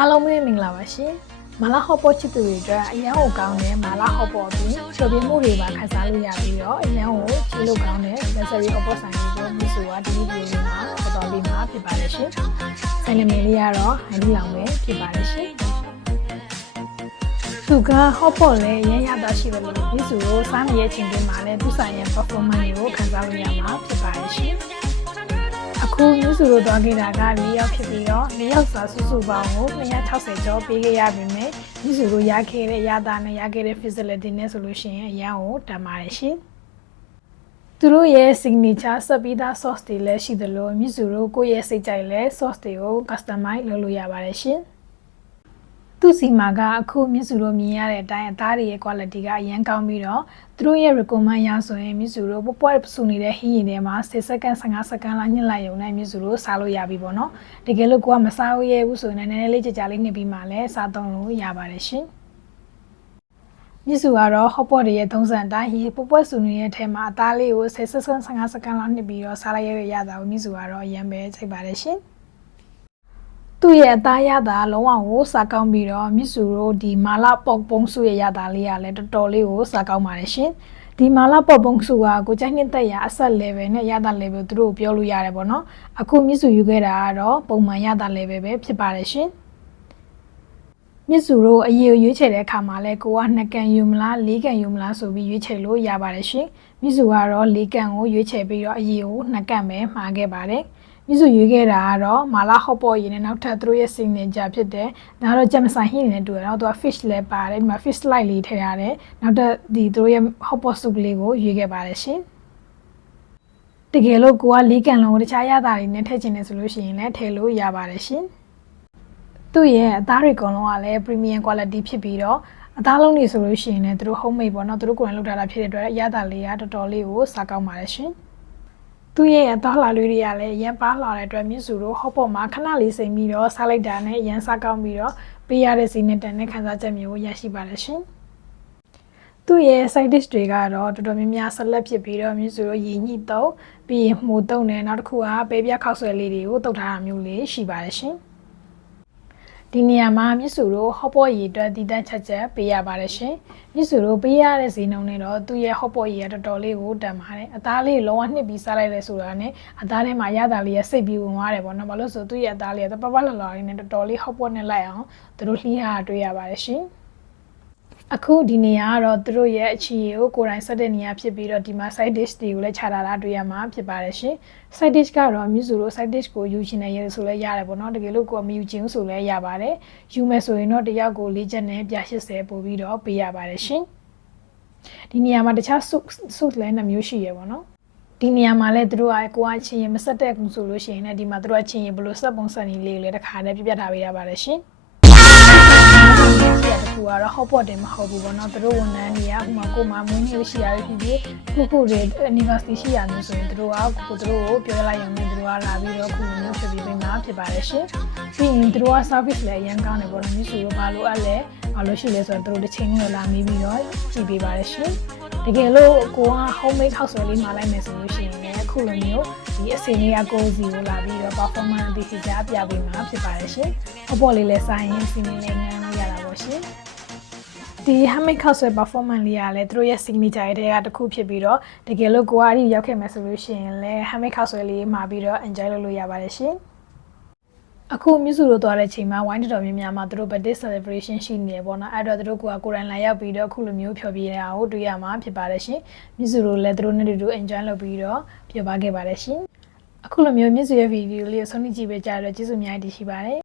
အားလုံးပဲမင်္ဂလာပါရှင်မာလာဟော့ပေါ့ချစ်သူတွေအတွက်အရန်ကိုကောင်းတဲ့မာလာဟော့ပေါ့အပြင်ချော်ပြမှုတွေပါခန်းစားလို့ရပြီးတော့အရန်ကိုချီလို့ကောင်းတဲ့ luxury ဟော့ပေါ့ဆိုင်လေးကိုမြစ်ဆိုကဒီဗီဒီယိုလေးမှာပေါ်တော်လေးမှာဖြစ်ပါတယ်ရှင်ဆိုင်နာမည်လေးကတော့ဟန်ဒီလောင်ပဲဖြစ်ပါတယ်ရှင်သူကဟော့ပေါ့လည်းရရရတာရှိတယ်လို့မြစ်ဆိုကိုစားနေရဲ့ချိန်တွင်းမှာလည်းသူဆိုင်ရဲ့ performance ကိုခန်းစားလို့ရမှာဖြစ်ပါတယ်ရှင် အခုမျိုးစုတို့သွားခဲ့တာက၄ရောက်ဖြစ်ပြီးတော့၄ရောက်စာစုစုပေါင်းကို260ကျော်ပေးခဲ့ရပြီမယ်မျိုးစုတို့ရခဲ့တဲ့ရတာနဲ့ရခဲ့တဲ့ facility နဲ့ဆိုလို့ရှိရင်အရန်ကိုတန်ပါတယ်ရှင်သူတို့ရဲ့ signature ဆက်ပြီးသား sauce တွေလည်းရှိသလိုမြစ်စုတို့ကိုယ့်ရဲ့စိတ်ကြိုက်လဲ sauce တွေကို customize လုပ်လို့ရပါတယ်ရှင် သူစီမာကအခုမြစ်စုတို့မြင်ရတဲ့အတိုင်းအသားတွေရဲ့ quality ကအရန်ကောင်းပြီးတော့သူတို့ရဲ့ recommend ရဆိုရင်မြစ်စုတို့ပွပွဆူနေတဲ့ဟင်းရင်ထဲမှာ10စက္ကန့်15စက္ကန့်လောက်ညှစ်လိုက်ရုံနဲ့မြစ်စုတို့စားလို့ရပြီပေါ့နော်တကယ်လို့ကိုကမစားရဘူးဆိုရင်လည်းနည်းနည်းလေးကြကြလေးနှိပ်ပြီးမှလည်းစားသုံးလို့ရပါတယ်ရှင်မြစ်စုကတော့ hot pot တွေရဲ့သုံးစံအတိုင်းရေပွပွဆူနေတဲ့အထဲမှာအသားလေးကို10စက္ကန့်15စက္ကန့်လောက်နှိပ်ပြီးတော့စားလိုက်ရရတာကိုမြစ်စုကတော့ရမ်းပဲချိန်ပါတယ်ရှင် သူ့ရဲ့အသားရတာလုံးဝကိုစားကောင်းပြီးတော့မြစ်စုတို့ဒီမာလာပေါက်ပုံးစုရဲ့ရတာလေးကလည်းတော်တော်လေးကိုစားကောင်းပါတယ်ရှင်ဒီမာလာပေါက်ပုံးစုကကိုကြိုက်နှစ်သက်ရအဆက် level နဲ့ရတာ level သူတို့ပြောလို့ရတယ်ပေါ့နော်အခုမြစ်စုယူခဲ့တာကတော့ပုံမှန်ရတာ level ပဲဖြစ်ပါတယ်ရှင်မြစ်စုတို့အရေးကိုရွေးချယ်တဲ့အခါမှာလဲကိုက2ကန်ယူမလား4ကန်ယူမလားဆိုပြီးရွေးချယ်လို့ရပါတယ်ရှင်မြစ်စုကတော့4ကန်ကိုရွေးချယ်ပြီးတော့အရေးကို2ကန်ပဲမှာခဲ့ပါတယ် မြစ်စုရွေးခဲ့တာကတော့မာလာဟော့ပေါ့ရင်းနဲ့နောက်ထပ်သူတို့ရဲ့ signature ဖြစ်တဲ့ဒါကတော့ဂျက်မဆိုင်ဟင်းနဲ့တူတယ်နော်သူက fish လည်းပါတယ်ဒီမှာ fish light လေးထည့်ရတယ်နောက်ထပ်ဒီသူတို့ရဲ့ hot pot soup လေးကိုရွေးခဲ့ပါတယ်ရှင်တကယ်လို့ကိုကလေးကန်လုံးကိုတခြားရတာတွေနဲ့ထည့်ချင်တယ်ဆိုလို့ရှိရင်လည်းထည့်လို့ရပါတယ်ရှင်သူ့ရဲ့အသားတွေအကုန်လုံးကလည်း premium quality ဖြစ်ပြီးတော့အသားလုံးတွေဆိုလို့ရှိရင်လည်းသူတို့ homemade ပေါ့နော်သူတို့ကိုယ်တိုင်လုပ်ထားတာဖြစ်တဲ့အတွက်ရတာလေးကတော်တော်လေးကိုစားကောင်းပါတယ်ရှင် သူ့ရဲ့အသားလာလေးတွေကလည်းရန်ပါလာတဲ့အတွက်မြစ်စုတို့ဟော့ပေါ့မှာခဏလေးစိမ်ပြီးတော့စားလိုက်တာနဲ့ရန်စားကောင်းပြီးတော့ပေးရတဲ့စီနဲ့တန်တဲ့ခံစားချက်မျိုးကိုရရှိပါတယ်ရှင်သူ့ရဲ့ side dish တွေကတော့တော်တော်များများဆက်လက်ဖြစ်ပြီးတော့မြစ်စုတို့ရည်ညှိတုံးပြီးရင်မှုတုံးနဲ့နောက်တစ်ခုကပဲပြခောက်ဆွဲလေးတွေကိုတုတ်ထားတာမျိုးလေးရှိပါတယ်ရှင် ဒီနေရာမှာမြစ်စုတို့ဟော့ပေါ့ရည်အတွက်တည်တံ့ချက်ချက်ပေးရပါတယ်ရှင်မြစ်စုတို့ပေးရတဲ့ဈေးနှုန်းနဲ့တော့သူ့ရဲ့ဟော့ပေါ့ရည်ကတော်တော်လေးကိုတန်ပါတယ်အသားလေးလုံးဝနှစ်ပြီးစားလိုက်လဲဆိုတာနဲ့အသားထဲမှာရတာလေးရစိတ်ပြီးဝင်သွားတယ်ပေါ့နော်ဘာလို့ဆိုသူ့ရဲ့အသားလေးကပပလလာလေးနဲ့တော်တော်လေးဟော့ပေါ့နဲ့လိုက်အောင်သူတို့လှီးဟာတွေ့ရပါတယ်ရှင် အခုဒီနေရာကတော့သူတို့ရဲ့အခြေကိုကိုယ်တိုင်ဆက်တဲ့နေရာဖြစ်ပြီးတော့ဒီမှာ side dish တွေကိုလည်းခြာထားတာတွေ့ရမှာဖြစ်ပါတယ်ရှင် side dish ကတော့မြူစုတို့ side dish ကိုယူချင်တဲ့ရဲဆိုလည်းရတယ်ပေါ့နော်တကယ်လို့ကိုယ်မယူချင်ဘူးဆိုလည်းရပါတယ်ယူမယ်ဆိုရင်တော့တယောက်ကို၄ချက်နဲ့ပြ80ပို့ပြီးတော့ပေးရပါတယ်ရှင်ဒီနေရာမှာတခြား soup soup လည်းနှမျိုးရှိရပေါ့နော်ဒီနေရာမှာလည်းသူတို့ကကိုကချင်းရင်မဆက်တဲ့ကူဆိုလို့ရှိရင်လည်းဒီမှာသူတို့ကချင်းရင်ဘလို့စက်ပုံစံကြီးလေးကိုလည်းတစ်ခါတည်းပြပြထားပေးရပါတယ်ရှင် ဒီတခုကတော့ hot pot တင်မဟုတ်ဘူးပေါ့နော်သူတို့ဝန်ထမ်းတွေကဥမာကိုမှမွေးနေ့ရှိရဖြစ်ဖြစ်ခုခုတွေ anniversary ရှိရမျိုးဆိုရင်သူတို့ကကိုသူတို့ကိုပြောလိုက်ရုံနဲ့သူတို့ကလာပြီးတော့ခုမျိုးဖြစ်ပြီးပြင်မှာဖြစ်ပါတယ်ရှင်ပြီးရင်သူတို့က service လည်းအရင်ကောင်းတယ်ပေါ့နော်မျိုးဆိုတော့ဘာလို့အပ်လဲဘာလို့ရှိလဲဆိုတော့သူတို့တစ်ချိန်လုံးလာမေးပြီးတော့ကြည့်ပေးပါတယ်ရှင်တကယ်လို့ကိုက homemade ခောက်ဆွဲလေးမှာလိုက်မယ်ဆိုလို့ရှိရင်လည်းအခုလိုမျိုးဒီအစီအလေးအကိုစီကိုလာပြီးတော့ performance ဒီစီကြအပြပေးမှာဖြစ်ပါတယ်ရှင်အပေါ်လေးလည်းဆိုင်ရင်စီမင်းလေးငန်းလို့ရတာ ပေါ့ရှင်ဒီ handmade ခောက်ဆွဲ performance လေးကလည်းသူတို့ရဲ့ signature ရဲ့တဲကတစ်ခုဖြစ်ပြီးတော့တကယ်လို့ကိုကအဲ့ဒီရောက်ခဲ့မယ်ဆိုလို့ရှိရင်လည်း handmade ခောက်ဆွဲလေးမှာပြီးတော့ enjoy လုပ်လို့ရပါတယ်ရှင်အခုမြစုတို့သွားတဲ့ချိန်မှာဝိုင်းတော်တော်များများမှာသူတို့ birthday celebration ရှိနေတယ်ပေါ့နော်အဲ့တော့သူတို့ကကိုယ်တိုင်လာရောက်ပြီးတော့အခုလိုမျိုးဖျော်ဖြေနေတာကိုတွေ့ရမှာဖြစ်ပါတယ်ရှင်မြစုတို့လည်းသူတို့နဲ့တူတူ enjoy လုပ်ပြီးတော့ပျော်ပါခဲ့ပါတယ်ရှင်အခုလိုမျိုးမြစုရဲ့ဗီဒီယိုလေးကိုဆုံးဖြတ်ကြည့်ပေးကြတော့ကျေးဇူးအများကြီးရှိပါတယ်